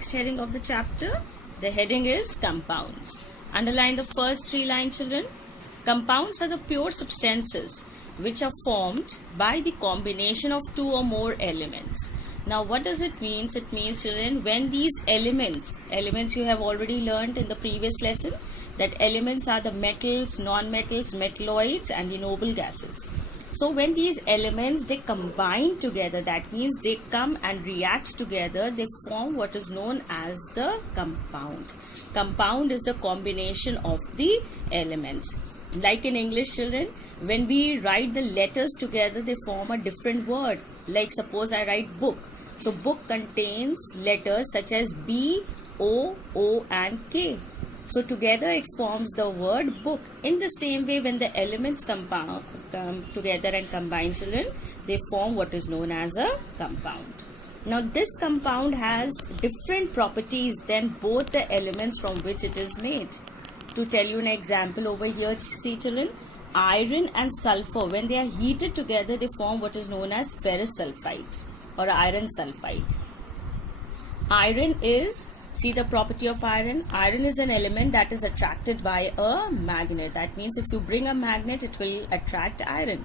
next heading of the chapter. The heading is compounds. Underline the first three lines, children. Compounds are the pure substances which are formed by the combination of two or more elements. Now what does it mean? It means, children, when these elements you have already learned in the previous lesson, that elements are the metals, non-metals, metalloids and the noble gases. So when these elements, they combine together, that means they come and react together, they form what is known as the compound. Compound is the combination of the elements. Like in English, children, when we write the letters together, they form a different word. Like suppose I write book. So book contains letters such as B, O, O and K. So together it forms the word book. In the same way, when the elements come together and combine, children, they form what is known as a compound. Now this compound has different properties than both the elements from which it is made. To tell you an example over here, see children, iron and sulfur, when they are heated together, they form what is known as ferrous sulfide or iron sulfide. Iron is, see the property of iron. Iron is an element that is attracted by a magnet. That means if you bring a magnet, it will attract iron.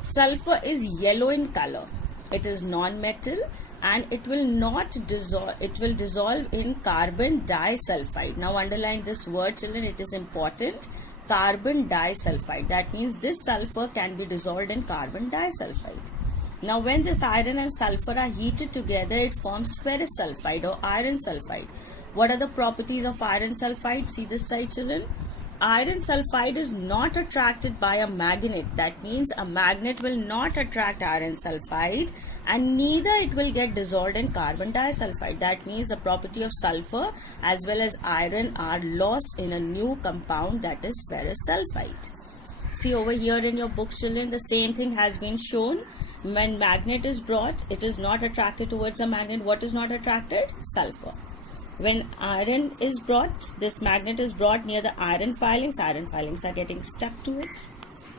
Sulfur is yellow in color. It is non-metal and it will not dissolve. It will dissolve in carbon disulfide. Now underline this word, children. It is important. Carbon disulfide. That means this sulfur can be dissolved in carbon disulfide. Now when this iron and sulfur are heated together, it forms ferrous sulfide or iron sulfide. What are the properties of iron sulfide? See this side, children. Iron sulfide is not attracted by a magnet. That means a magnet will not attract iron sulfide and neither it will get dissolved in carbon disulfide. That means the property of sulfur as well as iron are lost in a new compound, that is ferrous sulfide. See over here in your books, children, the same thing has been shown. When magnet is brought, it is not attracted towards the magnet. What is not attracted? Sulfur. When iron is brought, this magnet is brought near the iron filings are getting stuck to it,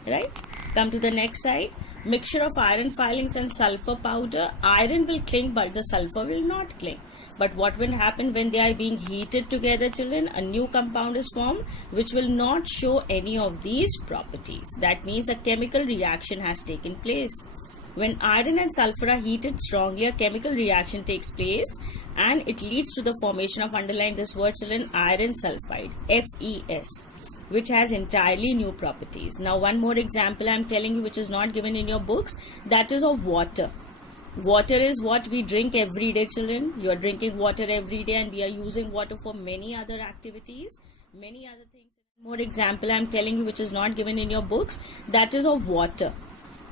right? Come to the next side. Mixture of iron filings and sulfur powder. Iron will cling but the sulfur will not cling. But what will happen when they are being heated together, children? A new compound is formed which will not show any of these properties. That means a chemical reaction has taken place. When iron and sulfur are heated strongly, a chemical reaction takes place and it leads to the formation of, underline this word, children, iron sulfide, FeS, which has entirely new properties. Now one more example I am telling you which is not given in your books, that is of water. Water is what we drink every day, children. You are drinking water every day and we are using water for many other activities, many other things. More example I am telling you which is not given in your books, that is of water.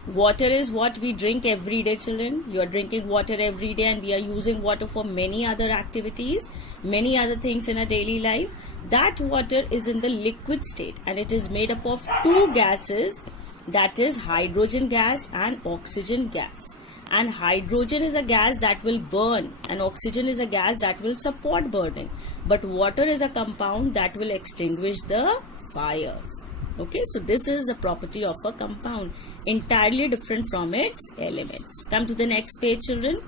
Water is what we drink every day, children. You are drinking water every day and we are using water for many other activities, many other things in our daily life. That water is in the liquid state and it is made up of two gases, that is hydrogen gas and oxygen gas. And hydrogen is a gas that will burn and oxygen is a gas that will support burning. But water is a compound that will extinguish the fire. Okay, so this is the property of a compound, entirely different from its elements. Come to the next page, children.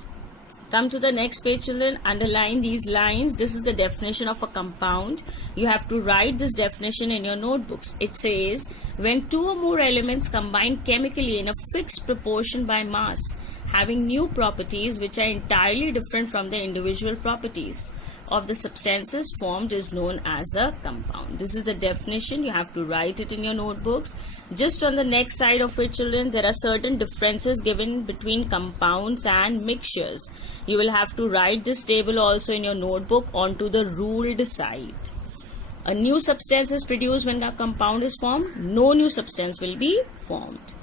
Come to the next page, children. Underline these lines. This is the definition of a compound. You have to write this definition in your notebooks. It says, when two or more elements combine chemically in a fixed proportion by mass, having new properties which are entirely different from the individual properties of the substances formed, is known as a compound. This is the definition. You have to write it in your notebooks. Just on the next side of it, children, there are certain differences given between compounds and mixtures. You will have to write this table also in your notebook onto the ruled side. A new substance is produced when a compound is formed. No new substance will be formed.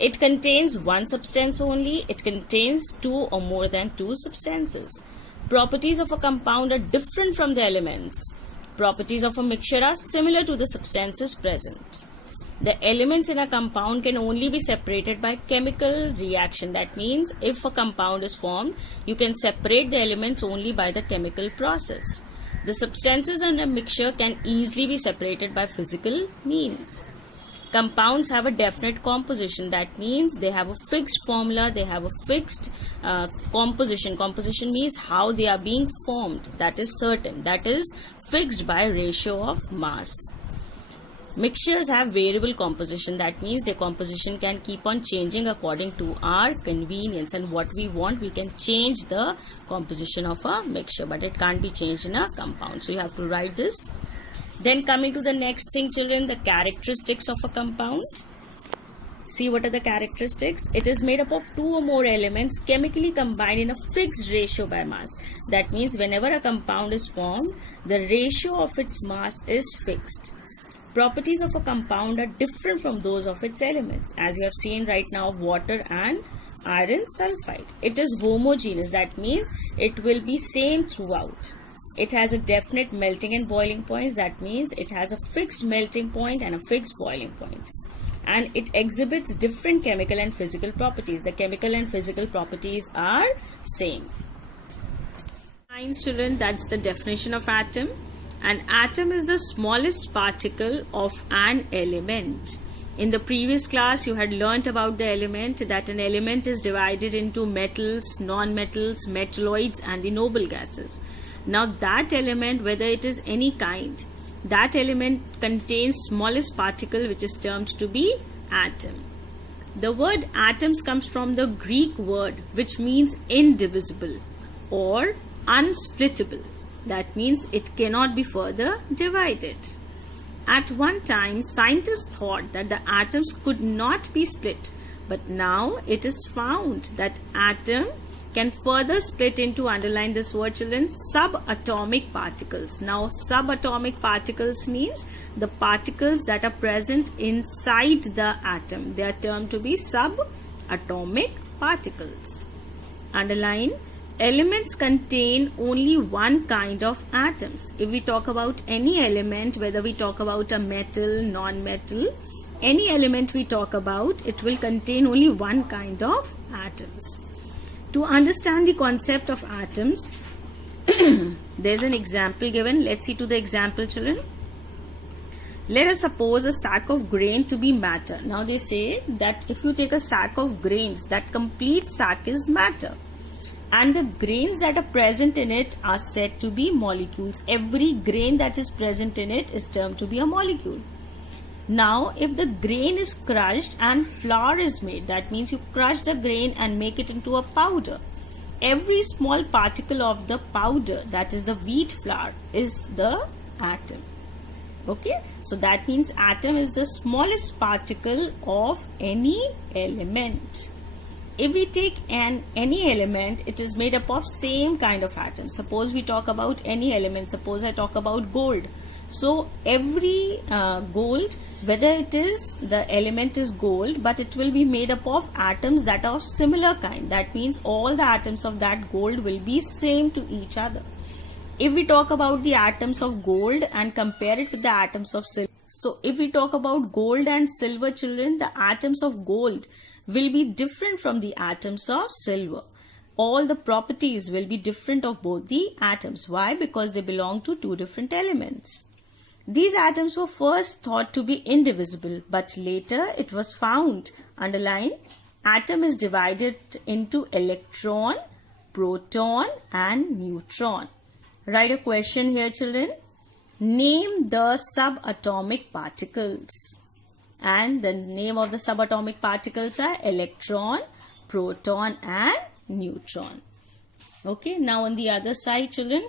It contains one substance only. It contains two or more than two substances. Properties of a compound are different from the elements. Properties of a mixture are similar to the substances present. The elements in a compound can only be separated by chemical reaction. That means if a compound is formed, you can separate the elements only by the chemical process. The substances in a mixture can easily be separated by physical means. Compounds have a definite composition. That means they have a fixed formula, they have a fixed composition. Composition means how they are being formed. That is certain. That is fixed by ratio of mass. Mixtures have variable composition. That means their composition can keep on changing according to our convenience, and what we want, we can change the composition of a mixture, but it can't be changed in a compound. So you have to write this. Then coming to the next thing, children, the characteristics of a compound. See, what are the characteristics? It is made up of two or more elements chemically combined in a fixed ratio by mass. That means whenever a compound is formed, the ratio of its mass is fixed. Properties of a compound are different from those of its elements, as you have seen right now of water and iron sulfide. It is homogeneous. That means it will be same throughout. It has a definite melting and boiling points. That means it has a fixed melting point and a fixed boiling point. And it exhibits different chemical and physical properties. The chemical and physical properties are same. Science, children, that's the definition of atom. An atom is the smallest particle of an element. In the previous class, you had learnt about the element, that an element is divided into metals, non-metals, metalloids and the noble gases. Now that element, whether it is any kind, that element contains smallest particle, which is termed to be atom. The word atoms comes from the Greek word which means indivisible or unsplittable. That means it cannot be further divided. At one time, scientists thought that the atoms could not be split, but now it is found that atom can further split into, underline this word, children, subatomic particles. Now, subatomic particles means the particles that are present inside the atom. They are termed to be subatomic particles. Underline, elements contain only one kind of atoms. If we talk about any element, whether we talk about a metal, non-metal, any element we talk about, it will contain only one kind of atoms. To understand the concept of atoms, there's an example given. Let's see to the example, children. Let us suppose a sack of grain to be matter. Now they say that if you take a sack of grains, that complete sack is matter. And the grains that are present in it are said to be molecules. Every grain that is present in it is termed to be a molecule. Now, if the grain is crushed and flour is made, that means you crush the grain and make it into a powder. Every small particle of the powder, that is the wheat flour, is the atom. Okay, so that means atom is the smallest particle of any element. If we take any element, it is made up of same kind of atoms. Suppose we talk about any element. Suppose I talk about gold. So every gold, whether it is, the element is gold, but it will be made up of atoms that are of similar kind. That means all the atoms of that gold will be same to each other. If we talk about the atoms of gold and compare it with the atoms of silver. So if we talk about gold and silver, children, the atoms of gold will be different from the atoms of silver. All the properties will be different of both the atoms. Why? Because they belong to two different elements. These atoms were first thought to be indivisible, but later it was found, underline, atom is divided into electron, proton and neutron. Write a question here, children. Name the subatomic particles. And the name of the subatomic particles are electron, proton and neutron. Okay, now on the other side, children,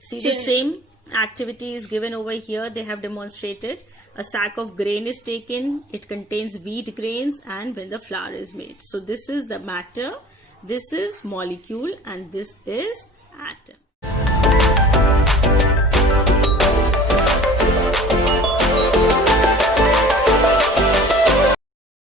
see the same activity is given over here. They have demonstrated a sack of grain is taken, it contains wheat grains, and when the flour is made. So this is the matter, this is molecule, and this is